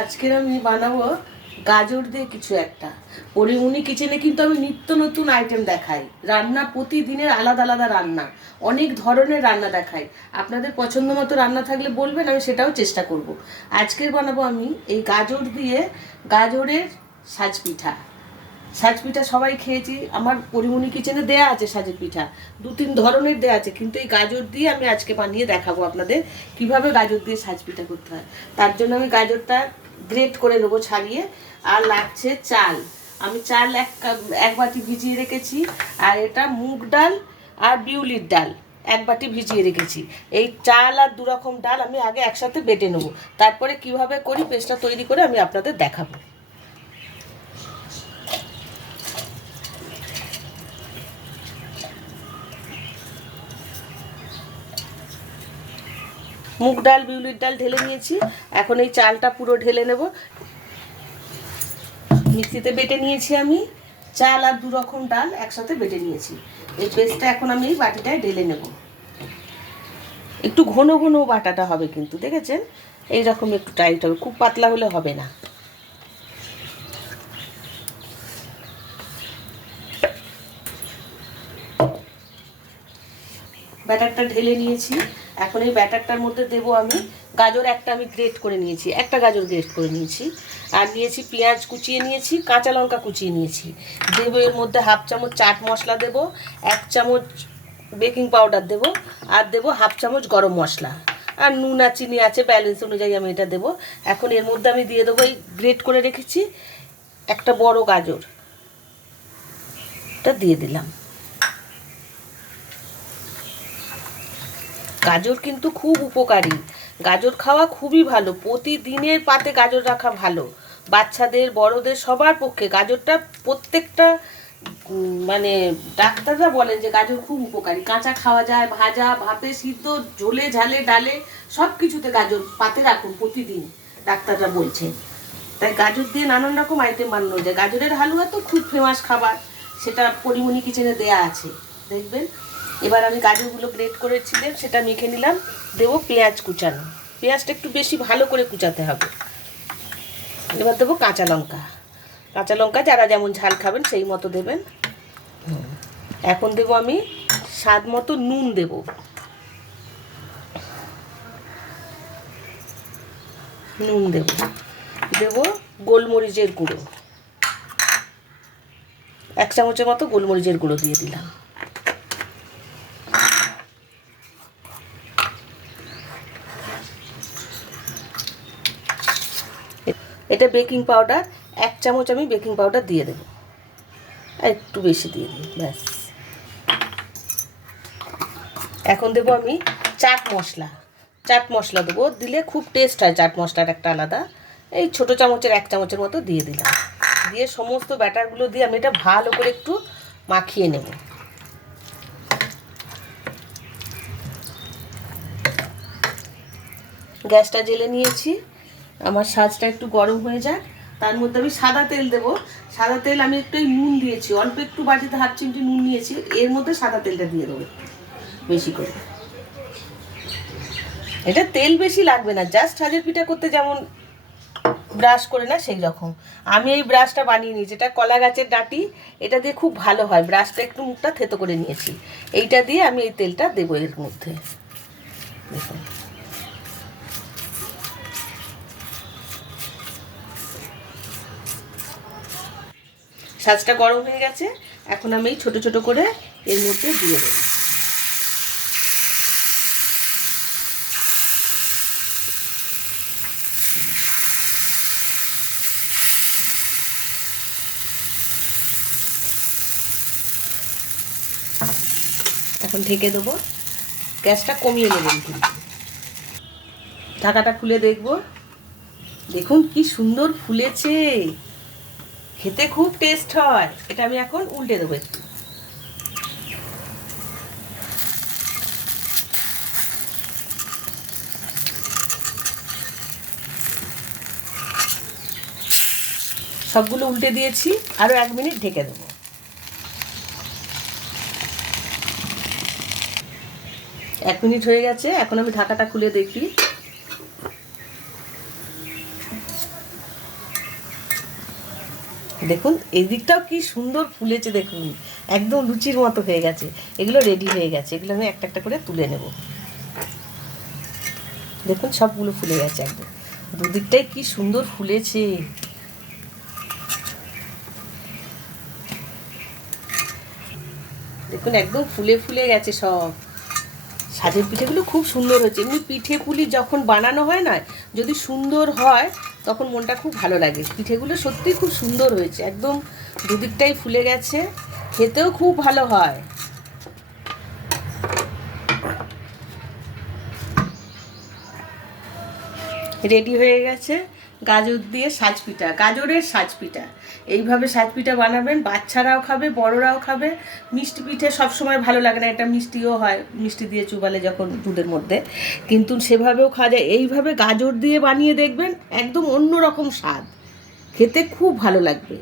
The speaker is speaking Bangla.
আজকের আমি বানাবো গাজর দিয়ে কিছু একটা। পরিমণি কিচেনে কিন্তু আমি নিত্য নতুন আইটেম দেখাই, রান্না প্রতিদিনের আলাদা আলাদা রান্না, অনেক ধরনের রান্না দেখাই। আপনাদের পছন্দ মতো রান্না থাকলে বলবেন, আমি সেটাও চেষ্টা করব। আজকের বানাবো আমি এই গাজর দিয়ে গাজরের সাজ পিঠা। সাজ পিঠা সবাই খেয়েছি, আমার পরিমণি কিচেনে দেয়া আছে সাজের পিঠা, 2-3 ধরনের দেয়া আছে, কিন্তু এই গাজর দিয়ে আমি আজকে বানিয়ে দেখাবো আপনাদের কিভাবে গাজর দিয়ে সাজ পিঠা করতে হয়। তার জন্য আমি গাজরটা গ্রেট করে নেবো ছাড়িয়ে। আর লাগছে চাল, আমি চাল এক বাটি ভিজিয়ে রেখেছি। আর এটা মুগ ডাল আর বিউলির ডাল 1 বাটি ভিজিয়ে রেখেছি। এই চাল আর 2 রকম ডাল আমি আগে একসাথে বেটে নেবো, তারপরে কিভাবে করি পেস্টটা তৈরি করে আমি আপনাদের দেখাবো। মুগ ডাল বিউলির ডাল ঢেলে নিয়েছি, এখন এই চালটা পুরো ঢেলে নেব। মিক্সিতে বেটে নিয়েছি আমি, চাল আর 2 রকম ডাল একসাথে বেটে নিয়েছি। এই পেস্টটা এখন আমি এই বাটিটায় ঢেলে নেব। একটু ঘন ঘন বাটাটা হবে কিন্তু, দেখেছেন এইরকম একটু টাইট হবে, খুব পাতলা হলে হবে না। ব্যাটারটা ঢেলে নিয়েছি, এখন এই ব্যাটারটার মধ্যে দেবো আমি গাজর। আমি গ্রেট করে নিয়েছি, একটা গাজর গ্রেট করে নিয়েছি। আর নিয়েছি পেঁয়াজ কুচিয়ে নিয়েছি, কাঁচা লঙ্কা কুচিয়ে নিয়েছি। দেবো এর মধ্যে 1/2 চামচ চাট মশলা দেবো, 1 চামচ বেকিং পাউডার দেবো, আর দেবো 1/2 চামচ গরম মশলা। আর নুন আর চিনি আছে, ব্যালেন্স অনুযায়ী আমি এটা দেবো। এখন এর মধ্যে আমি দিয়ে দেবো এই গ্রেট করে রেখেছি একটা বড় গাজর, এটা দিয়ে দিলাম। গাজর কিন্তু খুব উপকারী, গাজর খাওয়া খুবই ভালো, প্রতিদিনের পাতে গাজর রাখা ভালো। বাচ্চাদের বড়দের সবার পক্ষে গাজরটা প্রত্যেকটা মানে ডাক্তাররা বলেন যে গাজর খুব উপকারী। কাঁচা খাওয়া যায়, ভাজা, ভাপে, সিদ্ধ, ঝোলে, ঝালে, ডালে, সব কিছুতে গাজর পাতে রাখুন প্রতিদিন, ডাক্তাররা বলছে। তাই গাজর দিয়ে নানান রকম আইটেম বানানো যায়। গাজরের হালুয়া তো খুব ফেমাস খাবার, সেটা পরিমণি কিচেনে দেয়া আছে, দেখবেন। এবার আমি গাজরগুলো গ্রেট করেছিলেন সেটা মেখে নিলাম। দেবো পেঁয়াজ কুচানো, পেঁয়াজটা একটু বেশি ভালো করে কুচাতে হবে। এবার দেবো কাঁচা লঙ্কা, কাঁচা লঙ্কা যারা যেমন ঝাল খাবেন সেই মতো দেবেন। এখন দেবো আমি স্বাদ মতো নুন দেব, নুন দেব, দেবো গোলমরিচের গুঁড়ো, 1 চামচের মতো গোলমরিচের গুঁড়ো দিয়ে দিলাম। এটা বেকিং পাউডার, 1 চামচ আমি বেকিং পাউডার দিয়ে দেবো, আর একটু বেশি দিয়ে দিই, ব্যাস। এখন দেবো আমি চাট মশলা, চাট মশলা দেবো, দিলে খুব টেস্ট হয় চাট মশলার একটা আলাদা। এই ছোটো চামচের 1 চামচের মতো দিয়ে দিলাম। দিয়ে সমস্ত ব্যাটারগুলো দিয়ে আমি এটা ভালো করে একটু মাখিয়ে নেব। গ্যাসটা জ্বেলে নিয়েছি, আমার সাজটা একটু গরম হয়ে যাক। তার মধ্যে আমি সাদা তেল দেবো। সাদা তেল আমি একটু নুন দিয়েছি, অল্প একটু বাটিতে 1/2 চিমটি নুন নিয়েছি, এর মধ্যে সাদা তেলটা দিয়ে দেবো বেশি করে। এটা তেল বেশি লাগবে না, জাস্ট সাজের পিঠা করতে যেমন ব্রাশ করে না সেই রকম। আমি এই ব্রাশটা বানিয়ে নিয়েছি, এটা কলা গাছের ডাঁটি, এটা দিয়ে খুব ভালো হয়। ব্রাশটা একটু মুখটা থেতো করে নিয়েছি, এইটা দিয়ে আমি এই তেলটা দেবো এর মধ্যে। দেখুন সাজটা গরম হয়ে গেছে, এখন আমি ছোট ছোট করে এর মধ্যে দিয়ে দেবো। এখন ঢেকে দেবো, গ্যাসটা কমিয়ে নেবেন কিন্তু। ঢাকাটা খুলে দেখব, দেখুন কি সুন্দর ফুলেছে, খেতে খুব টেস্ট হয়। এটা আমি এখন উল্টে দেবো একটু। সবগুলো উল্টে দিয়েছি, আরও 1 মিনিট ঢেকে দেবো। 1 মিনিট হয়ে গেছে, এখন আমি ঢাকাটা খুলে দেখি। দেখুন এই দিকটাও কি সুন্দর ফুলেছে, দেখুন একদম লুচির মতো হয়ে গেছে। এগুলো রেডি হয়ে গেছে, এগুলো আমি একটা একটা করে তুলে নেব। দেখুন সবগুলো ফুলে গেছে একদম, দুদিকটাই কি সুন্দর ফুলেছে। দেখুন একদম ফুলে ফুলে গেছে সব। সাজের পিঠেগুলো খুব সুন্দর হয়েছে। এমনি পিঠে পুলি যখন বানানো হয় না, যদি সুন্দর হয় তখন মনটা খুব ভালো লাগে। পিঠেগুলো সত্যিই খুব সুন্দর হয়েছে, একদম দুদিকটাই ফুলে গেছে, খেতেও খুব ভালো হয়। রেডি হয়ে গেছে গাজর দিয়ে সাজ পিঠা, গাজরের সাজ পিঠা। এইভাবে সাজ পিঠা বানাবেন, বাচ্চারাও খাবে, বড়রাও খাবে। মিষ্টি পিঠে সবসময় ভালো লাগে না, এটা মিষ্টিও হয়, মিষ্টি দিয়ে চুবালে যখন দুধের মধ্যে, কিন্তু সেভাবেও খাওয়া যায়। এইভাবে গাজর দিয়ে বানিয়ে দেখবেন, একদম অন্য রকম স্বাদ, খেতে খুব ভালো লাগবে।